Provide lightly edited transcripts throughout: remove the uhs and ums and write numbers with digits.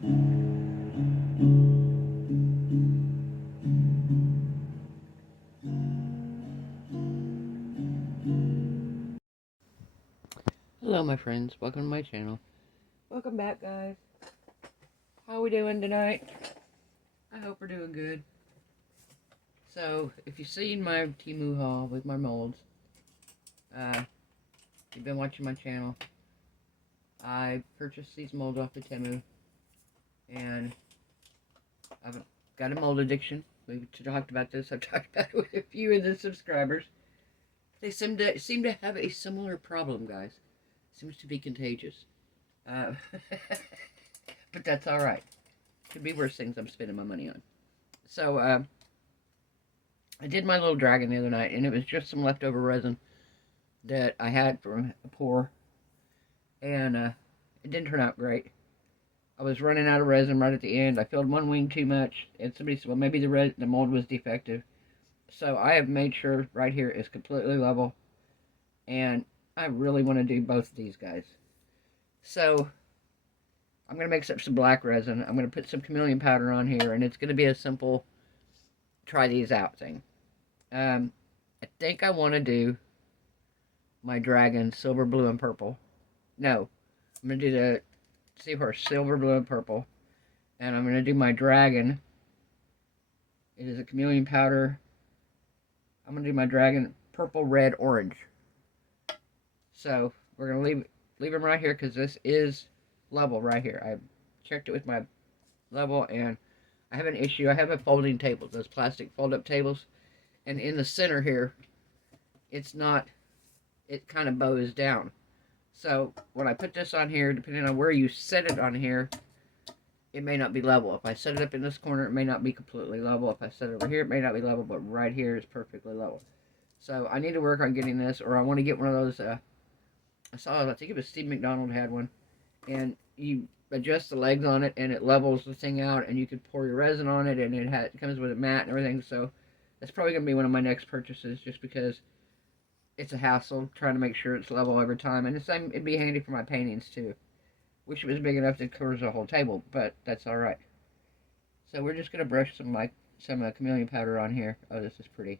Hello my friends, welcome to my channel. Welcome back guys. How are we doing tonight? I hope we're doing good. So, if you've seen my Temu haul with my molds, you've been watching my channel, I purchased these molds off of Temu, and I've got a mold addiction. We've talked about this, I've talked about it with a few of the subscribers. They seem to have a similar problem, guys. Seems to be contagious. But that's alright. Could be worse things I'm spending my money on. So, I did my little dragon the other night, and it was just some leftover resin that I had from a pour, and it didn't turn out great. I was running out of resin right at the end. I filled one wing too much, and somebody said, well, maybe the mold was defective. So I have made sure right here is completely level, and I really want to do both of these guys. So I'm going to mix up some black resin. I'm going to put some chameleon powder on here, and it's going to be a simple try these out thing. I think I want to do my dragon silver, blue, and purple. No, I'm going to do the seahorse silver, blue, and purple. And I'm going to do my dragon. It is a chameleon powder. I'm going to do my dragon purple, red, orange. So we're going to leave them right here because this is level right here. I checked it with my level, and I have an issue. I have a folding table, those plastic fold-up tables. And in the center here, it's not, it kind of bows down. So when I put this on here, depending on where you set it on here, it may not be level. If I set it up in this corner, it may not be completely level. If I set it over here, it may not be level, but right here is perfectly level. So I need to work on getting this, or I want to get one of those, I think it was Steve McDonald had one, and you adjust the legs on it, and it levels the thing out, and you can pour your resin on it, and it comes with a mat and everything. So that's probably going to be one of my next purchases, just because it's a hassle trying to make sure it's level every time. And the same, it'd be handy for my paintings too. Wish it was big enough to cover the whole table, but that's alright. So we're just going to brush some chameleon powder on here. Oh, this is pretty.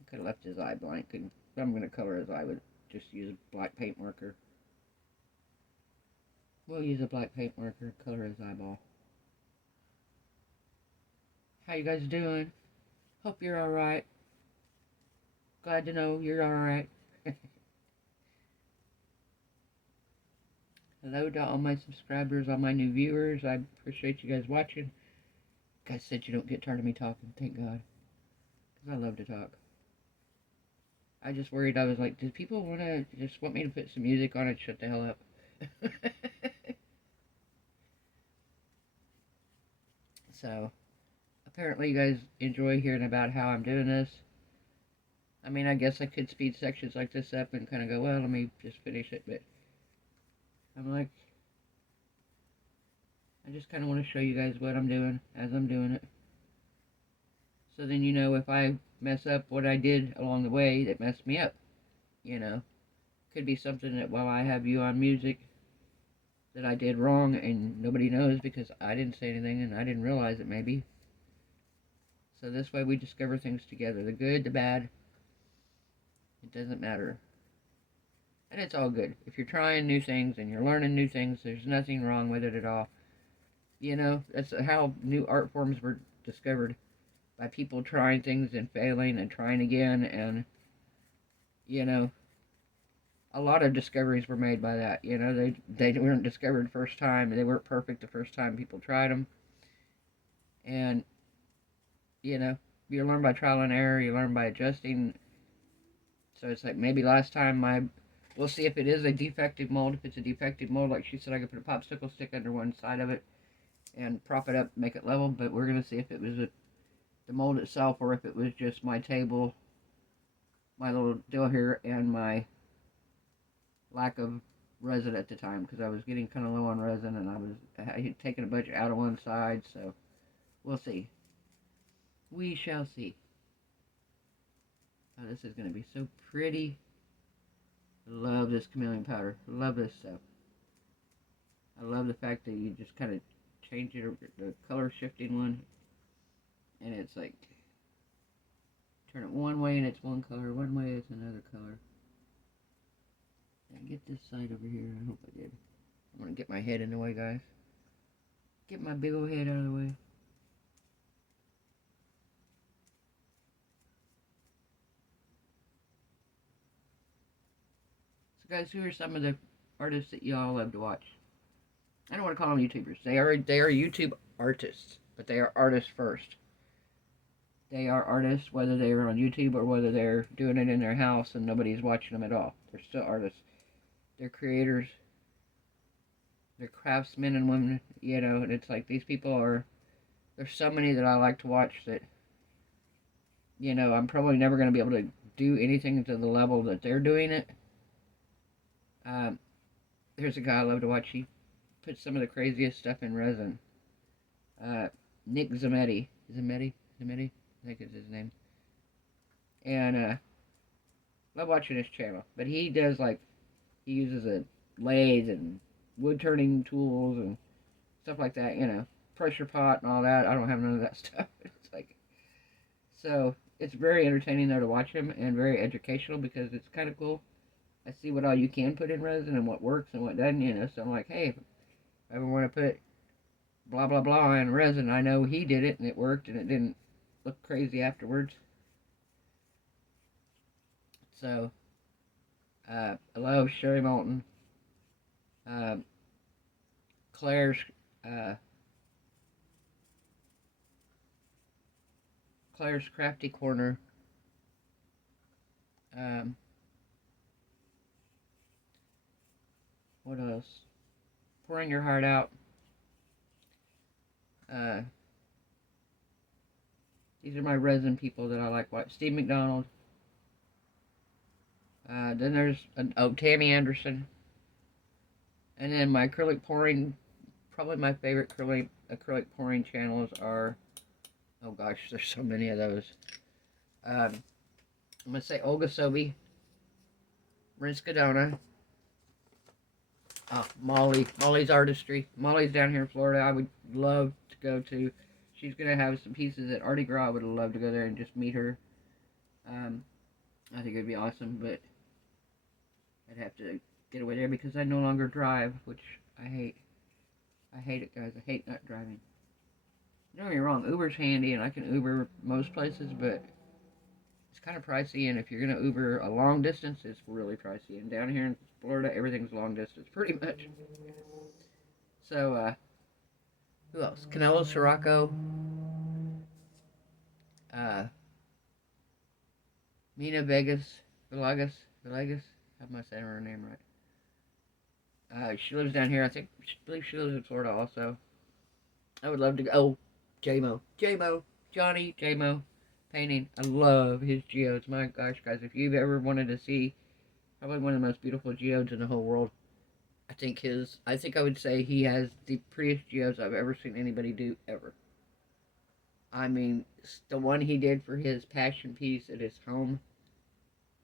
I could have left his eye blank, but I'm going to color his eye with just use a black paint marker. We'll use a black paint marker to color his eyeball. How you guys doing? Hope you're alright. Glad to know you're alright. Hello to all my subscribers, all my new viewers. I appreciate you guys watching. You guys said you don't get tired of me talking, thank God. Because I love to talk. I just worried, I was like, do people want me to put some music on it? Shut the hell up. So, apparently you guys enjoy hearing about how I'm doing this. I mean, I guess I could speed sections like this up and kind of go, well, let me just finish it, but I'm like, I just kind of want to show you guys what I'm doing as I'm doing it. So then you know if I mess up what I did along the way that messed me up, you know. Could be something that while I have you on music that I did wrong and nobody knows because I didn't say anything and I didn't realize it maybe. So this way we discover things together. The good, the bad, it doesn't matter. And it's all good. If you're trying new things and you're learning new things, there's nothing wrong with it at all. You know, that's how new art forms were discovered. By people trying things and failing and trying again, and, you know, a lot of discoveries were made by that. You know, they weren't discovered first time. They weren't perfect the first time people tried them. And, you know, you learn by trial and error. You learn by adjusting. So it's like maybe last time we'll see if it is a defective mold. If it's a defective mold, like she said, I could put a popsicle stick under one side of it and prop it up, make it level. But we're going to see if it was the mold itself, or if it was just my table, my little deal here, and my lack of resin at the time, because I was getting kind of low on resin, and I had taken a bunch out of one side, so we'll see. We shall see. Oh, this is going to be so pretty. I love this chameleon powder. I love this stuff. I love the fact that you just kind of change it, the color shifting one, and it's like, turn it one way and it's one color, one way it's another color. Did I get this side over here? I hope I did. I'm going to get my head in the way, guys. Get my big old head out of the way. So guys, who are some of the artists that y'all love to watch? I don't want to call them YouTubers. They are YouTube artists, but they are artists first. They are artists whether they are on YouTube or whether they're doing it in their house and nobody's watching them at all. They're still artists. They're creators. They're craftsmen and women, you know, and it's like these people are, there's so many that I like to watch that, you know, I'm probably never going to be able to do anything to the level that they're doing it. There's a guy I love to watch. He puts some of the craziest stuff in resin. Nick Zametti. Zametti? I think is his name. And, love watching his channel. But he does, like, he uses a lathe and wood turning tools and stuff like that, you know. Pressure pot and all that. I don't have none of that stuff. It's like, so, it's very entertaining, though, to watch him, and very educational, because it's kind of cool. I see what all you can put in resin and what works and what doesn't, you know. So I'm like, hey, if I ever want to put blah, blah, blah in resin, I know he did it, and it worked, and it didn't look crazy afterwards. So, I love Sherry Moulton. Claire's, Claire's Crafty Corner. What else? Pouring Your Heart Out. These are my resin people that I like. Steve McDonald. Then there's Tammy Anderson. And then my acrylic pouring, probably my favorite acrylic pouring channels are, oh gosh, there's so many of those. I'm going to say Olga Sobey, Rinska Dona, Molly's Artistry. Molly's down here in Florida. I would love to go to. She's going to have some pieces at Artie Gras. I would love to go there and just meet her. I think it would be awesome, but I'd have to get away there because I no longer drive, which I hate. I hate it, guys. I hate not driving. Don't get me wrong, Uber's handy, and I can Uber most places, but it's kind of pricey, and if you're going to Uber a long distance, it's really pricey. And down here in Florida, everything's long distance, pretty much. So, who else? Canelo Sirocco. Mina Villegas. How am I saying her name right? She lives down here. I believe she lives in Florida also. I would love to go. Oh, Johnny J-Mo painting. I love his geodes. My gosh, guys, if you've ever wanted to see probably one of the most beautiful geodes in the whole world, I think I would say he has the prettiest geodes I've ever seen anybody do ever. I mean, the one he did for his passion piece at his home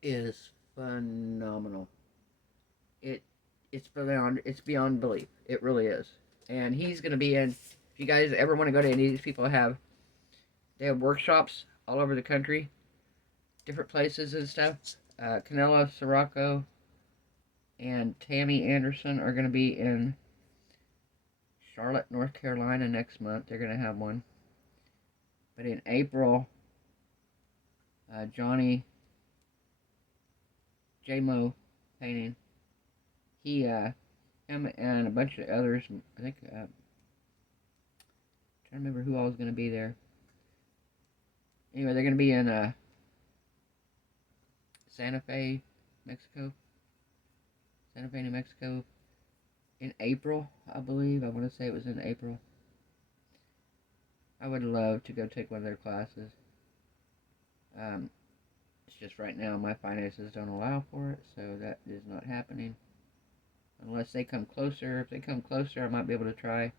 is phenomenal. It's beyond belief. It really is. And he's going to be in, if you guys ever want to go to any of these people, they have workshops all over the country, different places and stuff. Canelo Sirocco and Tammy Anderson are going to be in Charlotte, North Carolina next month. They're going to have one. But in April, Johnny J-Mo painting, him and a bunch of others, I think, trying to remember who all is going to be there. Anyway, they're going to be in Santa Fe, New Mexico, in April, I believe. I want to say it was in April. I would love to go take one of their classes. It's just right now my finances don't allow for it, so that is not happening. Unless they come closer. If they come closer, I might be able to try.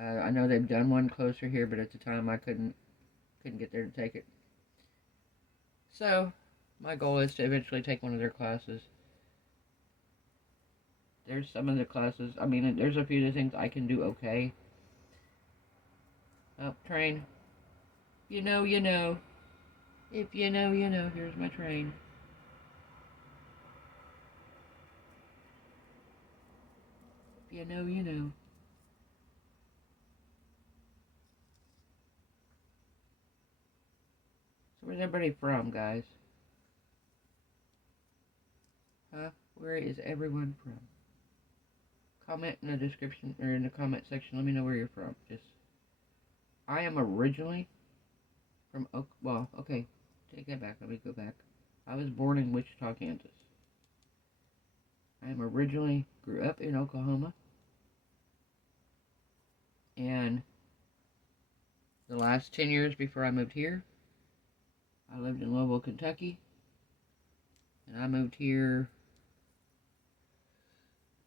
I know they've done one closer here, but at the time I couldn't get there to take it. So, my goal is to eventually take one of their classes. there's some of the classes, I mean, there's a few of the things I can do okay. Oh, train. You know, you know. If you know, you know. Here's my train. If you know, you know. So where's everybody from, guys? Huh? Where is everyone from? Comment in the description, or in the comment section. Let me know where you're from. I am originally from well, okay. Take that back. Let me go back. I was born in Wichita, Kansas. I am originally, grew up in Oklahoma. And the last 10 years before I moved here, I lived in Louisville, Kentucky. And I moved here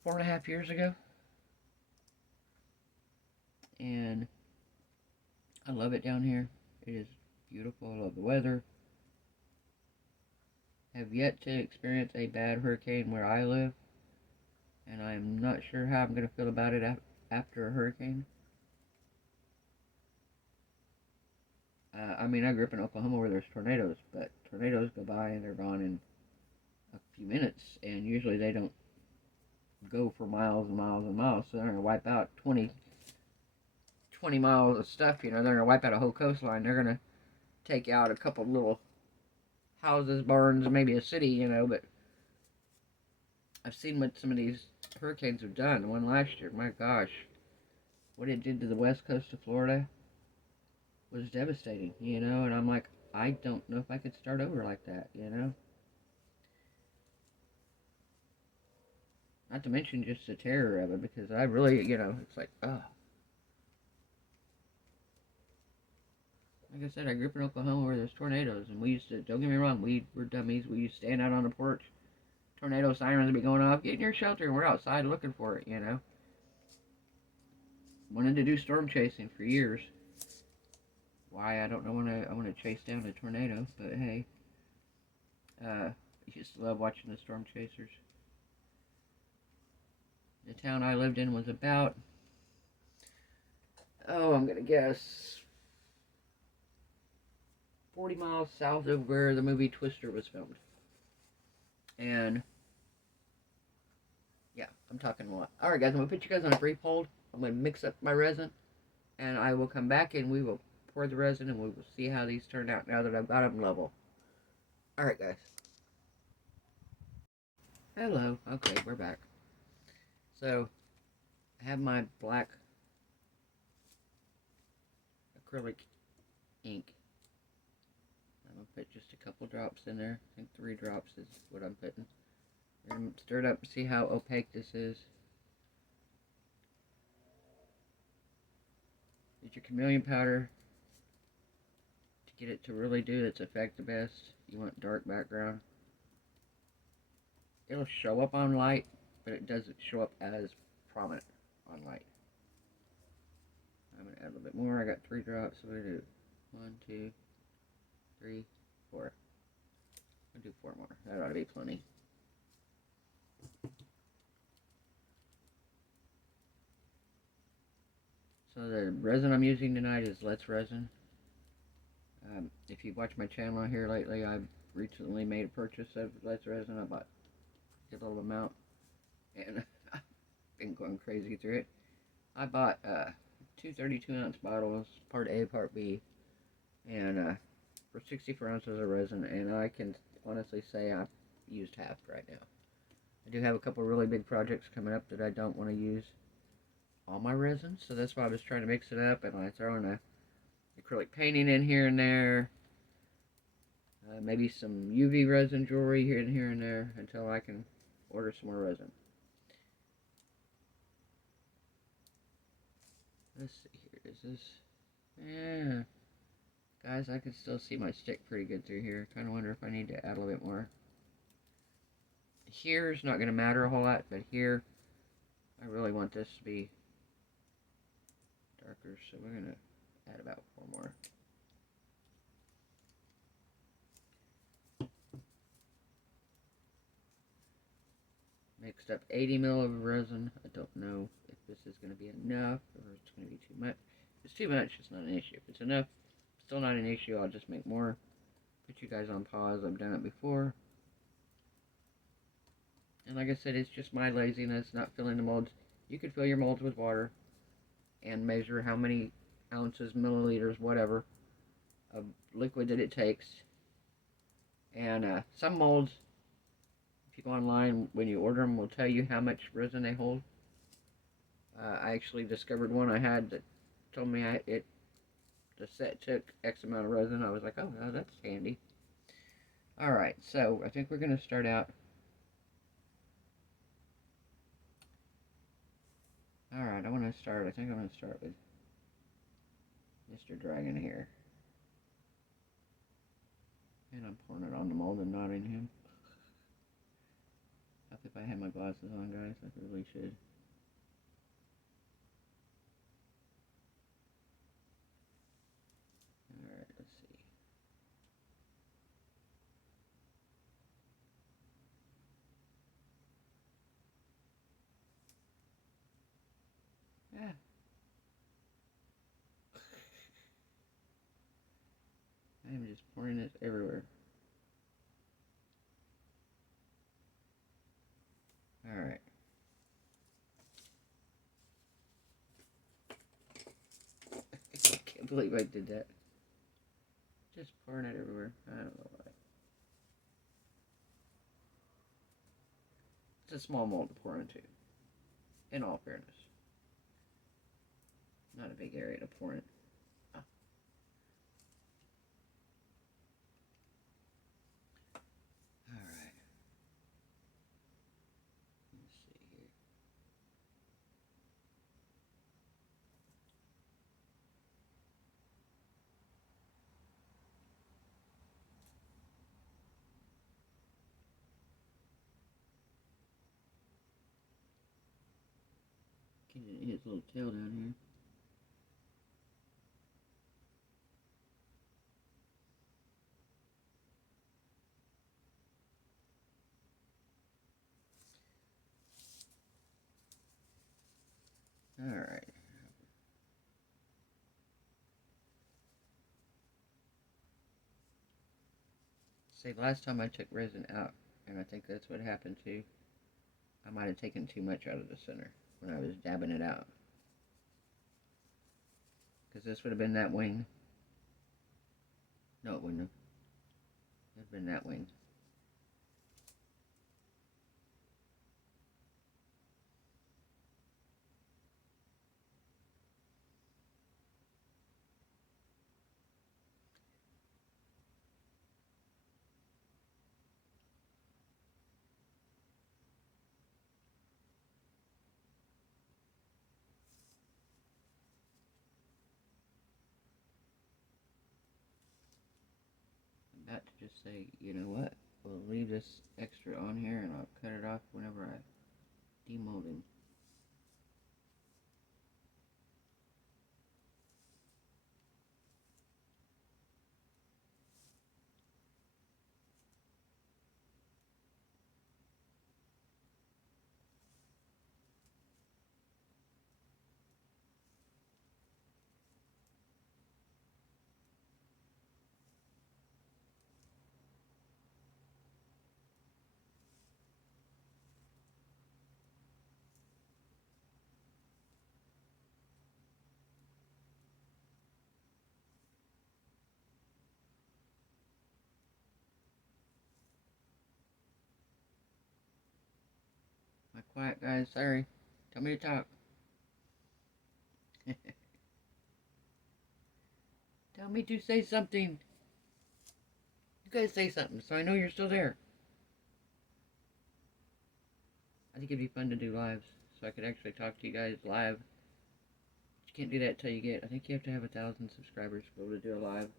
4.5 years ago. And I love it down here. It is beautiful. I love the weather. Have yet to experience a bad hurricane where I live. And I'm not sure how I'm going to feel about it after a hurricane. I mean, I grew up in Oklahoma where there's tornadoes, but tornadoes go by and they're gone in a few minutes, and usually they don't go for miles and miles and miles, so they're going to wipe out 20 miles of stuff, you know, they're going to wipe out a whole coastline, they're going to take out a couple little houses, barns, maybe a city, you know, but I've seen what some of these hurricanes have done. The one last year, my gosh, what it did to the west coast of Florida was devastating, you know, and I'm like, I don't know if I could start over like that, you know. Not to mention just the terror of it, because I really, you know, it's like, oh. Like I said, I grew up in Oklahoma where there's tornadoes, and we used to, don't get me wrong, we were dummies, we used to stand out on the porch, tornado sirens would be going off, get in your shelter, and we're outside looking for it, you know. Wanted to do storm chasing for years. Why, I don't know when I want to chase down a tornado, but hey. I used to love watching the storm chasers. The town I lived in was about, oh, I'm going to guess, 40 miles south of where the movie Twister was filmed. And, yeah, I'm talking a lot. Alright guys, I'm going to put you guys on a brief hold. I'm going to mix up my resin, and I will come back and we will pour the resin and we will see how these turn out now that I've got them level. Alright guys. Hello. Okay, we're back. So, I have my black acrylic ink. I'm going to put just a couple drops in there. I think 3 drops is what I'm putting. I'm going to stir it up and see how opaque this is. Use your chameleon powder to get it to really do its effect the best. You want dark background. It'll show up on light, but it doesn't show up as prominent on light. I'm going to add a little bit more. I got 3 drops. So we're going to do 1, 2, 3, 4. I'll do 4 more. That ought to be plenty. So the resin I'm using tonight is Let's Resin. If you've watched my channel here lately, I've recently made a purchase of Let's Resin. I bought a little amount, and I've been going crazy through it. I bought 2 32-ounce bottles, part A, part B, and for 64 ounces of resin, and I can honestly say I've used half right now. I do have a couple really big projects coming up that I don't want to use all my resin, so that's why I was trying to mix it up, and I throw in a acrylic painting in here and there, maybe some UV resin jewelry here and there, until I can order some more resin. Let's see here, is this, yeah, guys, I can still see my stick pretty good through here. Kind of wonder if I need to add a little bit more. Here's not going to matter a whole lot, but here, I really want this to be darker, so we're going to add about 4 more. Mixed up 80 mil of resin. I don't know if this is going to be enough or it's going to be too much. If it's too much, it's not an issue. If it's enough, still not an issue. I'll just make more. Put you guys on pause. I've done it before. And like I said, it's just my laziness not filling the molds. You could fill your molds with water and measure how many ounces, milliliters, whatever, of liquid that it takes. And some molds, if you go online, when you order them, will tell you how much resin they hold. I actually discovered one I had that told me the set took X amount of resin. I was like, oh, well, that's handy. Alright, so I think we're going to start out. Alright, I think I'm going to start with Mr. Dragon here. And I'm pouring it on the mold and not in him. Not if I had my glasses on, guys. I really should. Alright, let's see. Yeah. I am just pouring this everywhere. Alright. I can't believe I did that. Just pouring it everywhere. I don't know why. It's a small mold to pour into, in all fairness. Not a big area to pour in. Oh. Alright. Let's see here. Get his little tail down here. Alright. See, last time I took resin out, and I think that's what happened too, I might have taken too much out of the center when I was dabbing it out. Because this would have been that wing. No, it wouldn't have. It would have been that wing. I'm about to just say, you know what? We'll leave this extra on here and I'll cut it off whenever I demold him. Am I quiet, guys? Sorry. Tell me to talk. Tell me to say something. You guys say something so I know you're still there. I think it'd be fun to do lives so I could actually talk to you guys live. But you can't do that until you get, I think you have to have 1,000 subscribers to be able to do a live.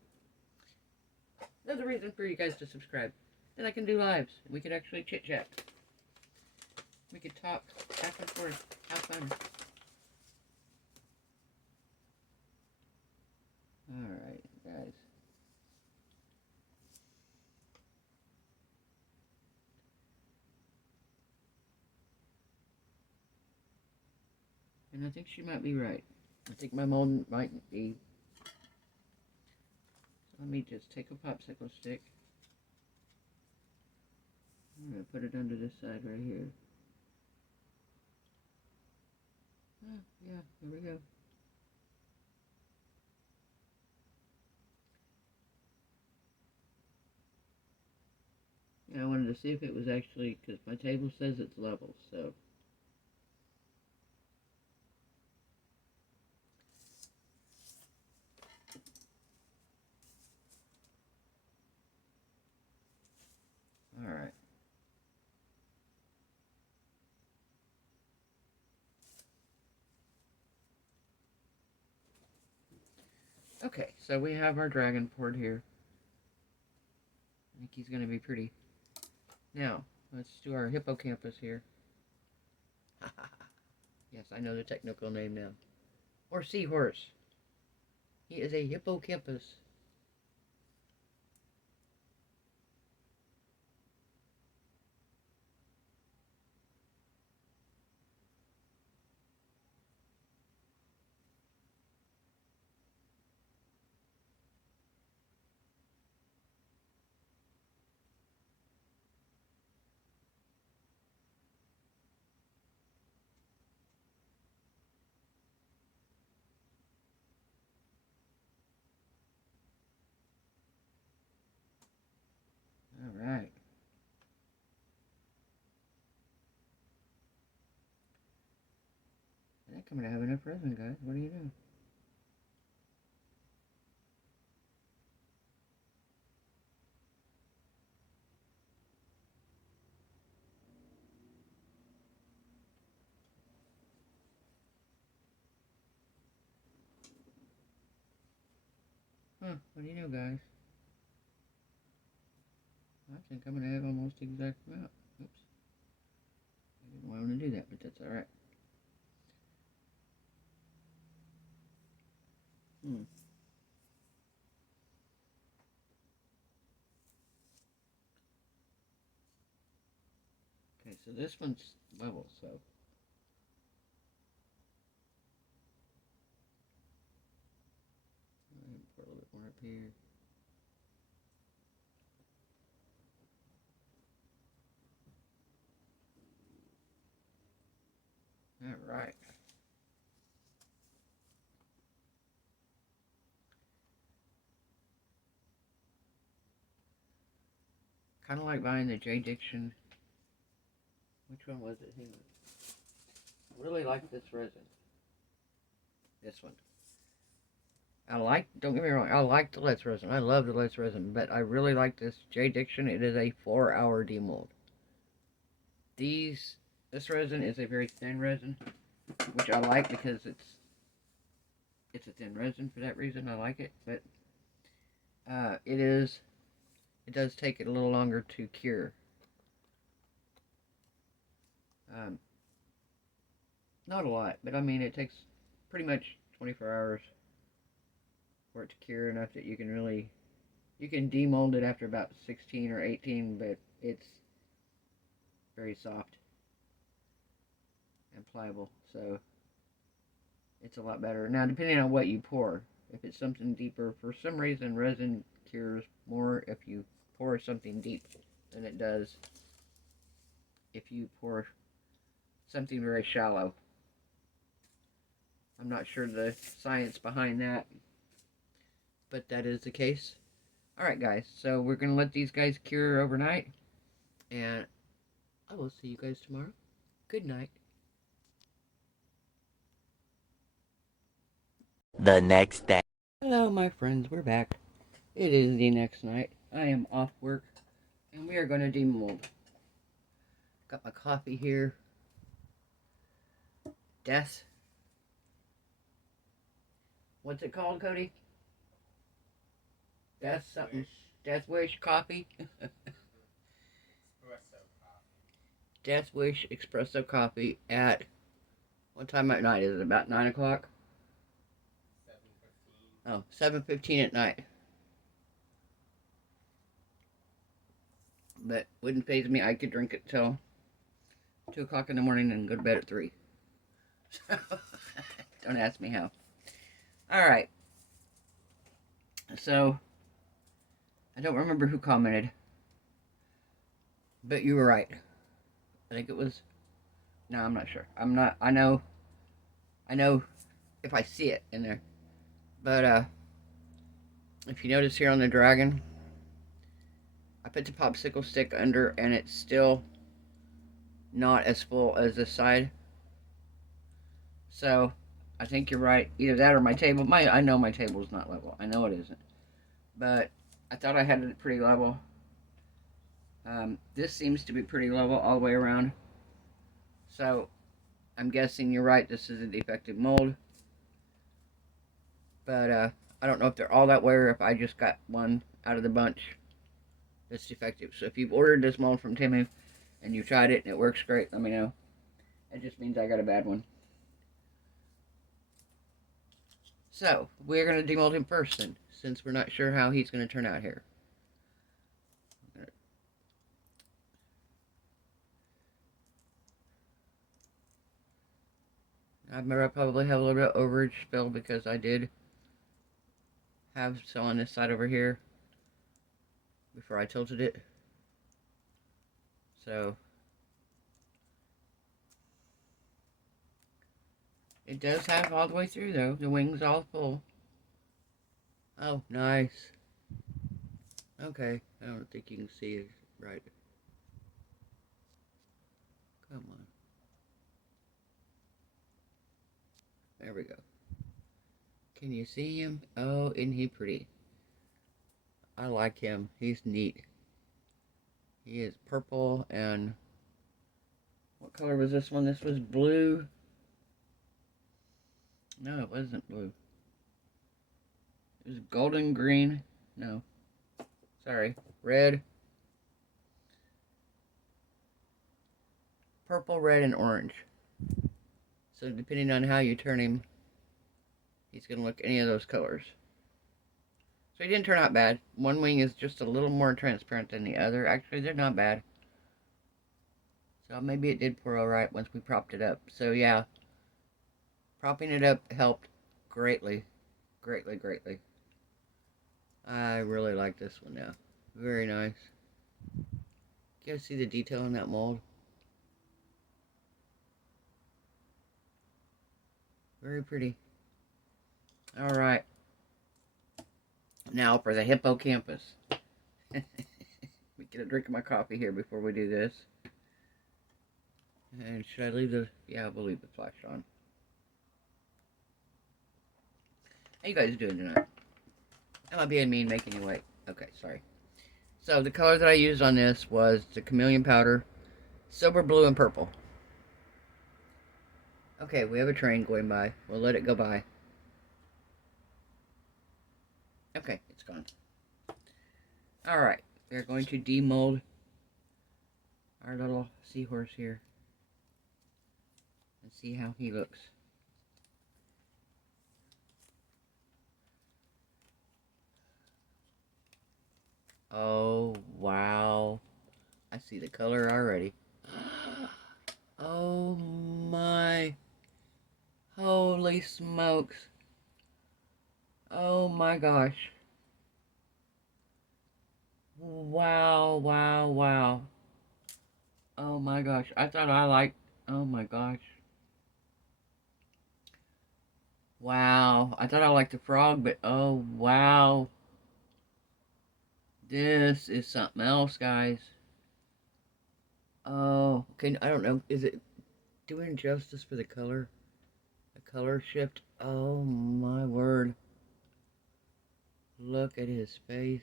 There's a reason for you guys to subscribe. Then I can do lives. We could actually chit chat. We could talk back and forth. Have fun. Alright, guys. And I think she might be right. I think my mold might be. Let me just take a popsicle stick. I'm going to put it under this side right here. Oh, yeah, here we go. Yeah, I wanted to see if it was actually, because my table says it's level, so. Alright. Okay, so we have our dragon poured here. I think he's going to be pretty. Now, let's do our hippocampus here. Yes, I know the technical name now. Or seahorse. He is a hippocampus. Alright. I think I'm going to have enough resin, guys. What do you do? Huh, what do you know, guys? I think I'm going to have almost the exact amount. Oops. I didn't want to do that, but that's alright. Okay, so this one's level, so. Pour a little bit more up here. Alright. Kind of like buying the J. Diction. Which one was it? Hang on. I really like this resin. This one. Don't get me wrong, I like the Let's resin. I love the Let's resin, but I really like this J. Diction. It is a 4-hour demold. This resin is a very thin resin, which I like because it's a thin resin for that reason. I like it, but it does take it a little longer to cure. Not a lot, but I mean it takes pretty much 24 hours for it to cure enough that you can demold it after about 16 or 18, but it's very soft and pliable, so it's a lot better. Now, depending on what you pour, if it's something deeper, for some reason resin cures more if you pour something deep than it does if you pour something very shallow. I'm not sure the science behind that, but that is the case. Alright guys, so we're going to let these guys cure overnight, and I will see you guys tomorrow. Good night. The next day. Hello my friends, we're back. It is the next night. I am off work, and we are going to demold. Got my coffee here. Death. What's it called, Cody? Death something. Wish. Death Wish coffee. Espresso coffee. Death Wish espresso coffee at what time at night? Is it about 9 o'clock? 7:15. Oh, 7:15 at night. But wouldn't faze me. I could drink it till 2 o'clock in the morning and go to bed at 3. Don't ask me how. Alright. So, I don't remember who commented. But you were right. I think it was... No, I'm not sure. I'm not... I know if I see it in there. But, if you notice here on the dragon, I put the popsicle stick under and it's still not as full as this side. So, I think you're right. Either that or my table. I know my table is not level. I know it isn't. But I thought I had it pretty level. This seems to be pretty level all the way around. So, I'm guessing you're right. This is a defective mold. But, I don't know if they're all that way or if I just got one out of the bunch that's defective. So, if you've ordered this mold from Temu and you tried it and it works great, let me know. It just means I got a bad one. So, we're going to demold him first then, since we're not sure how he's going to turn out here. I remember I probably have a little bit of overage spill because I did have some on this side over here before I tilted it. So, it does have all the way through though. The wings all full. Oh, nice. Okay, I don't think you can see it right. Come on. There we go. Can you see him? Oh, isn't he pretty? I like him. He's neat. He is purple and... What color was this one? This was blue. No, it wasn't blue. It was golden green. No. Sorry. Red. Purple, red, and orange. So depending on how you turn him, he's going to look any of those colors. So he didn't turn out bad. One wing is just a little more transparent than the other. Actually, they're not bad. So maybe it did pour alright once we propped it up. So yeah, propping it up helped greatly. Greatly, greatly. I really like this one now. Very nice. You guys see the detail in that mold? Very pretty. Alright. Now for the hippocampus. Let me get a drink of my coffee here before we do this. And should I leave the... Yeah, we'll leave the flash on. How you guys doing tonight? Am I being mean, making you wait? Okay, sorry. So, the color that I used on this was the chameleon powder, silver blue, and purple. Okay, we have a train going by. We'll let it go by. Okay, it's gone. Alright, we're going to demold our little seahorse here. And see how he looks. Oh, wow. I see the color already. Oh my. Holy smokes. Oh my gosh. Wow, wow, wow. Oh my gosh. I thought I liked... Oh my gosh. Wow. I thought I liked the frog, but oh wow. This is something else, guys. Oh, okay, I don't know. Is it doing justice for the color? The color shift? Oh my word. Look at his face.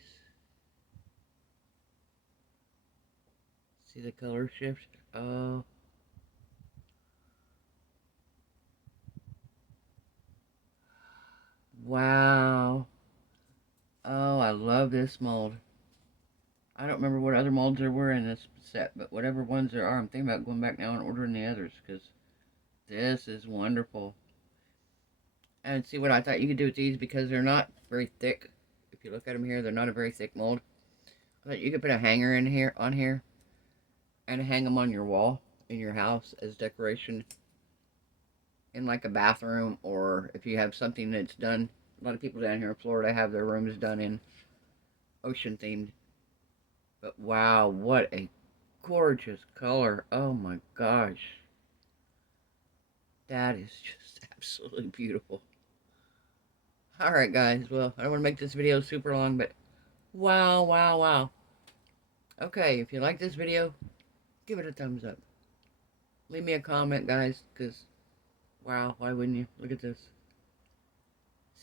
See the color shift? Oh. Wow. Oh, I love this mold. I don't remember what other molds there were in this set, but whatever ones there are, I'm thinking about going back now and ordering the others, because this is wonderful. And see what I thought you could do with these, because they're not very thick. If you look at them here, they're not a very thick mold. I thought you could put a hanger in here, on here, and hang them on your wall in your house as decoration. in like a bathroom, or if you have something that's done. A lot of people down here in Florida have their rooms done in ocean themed. But wow, what a gorgeous color. Oh my gosh. That is just absolutely beautiful. Alright guys, well, I don't want to make this video super long, but wow, wow, wow. Okay, if you like this video, give it a thumbs up. Leave me a comment, guys, because, wow, why wouldn't you? Look at this.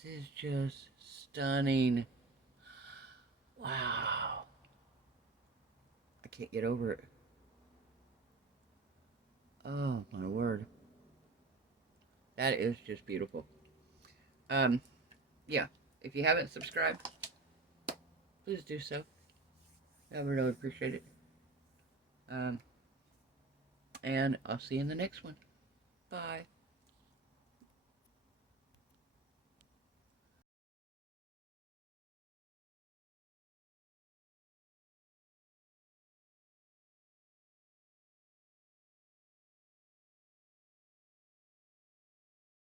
This is just stunning. Wow. I can't get over it. Oh, my word. That is just beautiful. Yeah. If you haven't subscribed, please do so. I would really appreciate it. And I'll see you in the next one. Bye.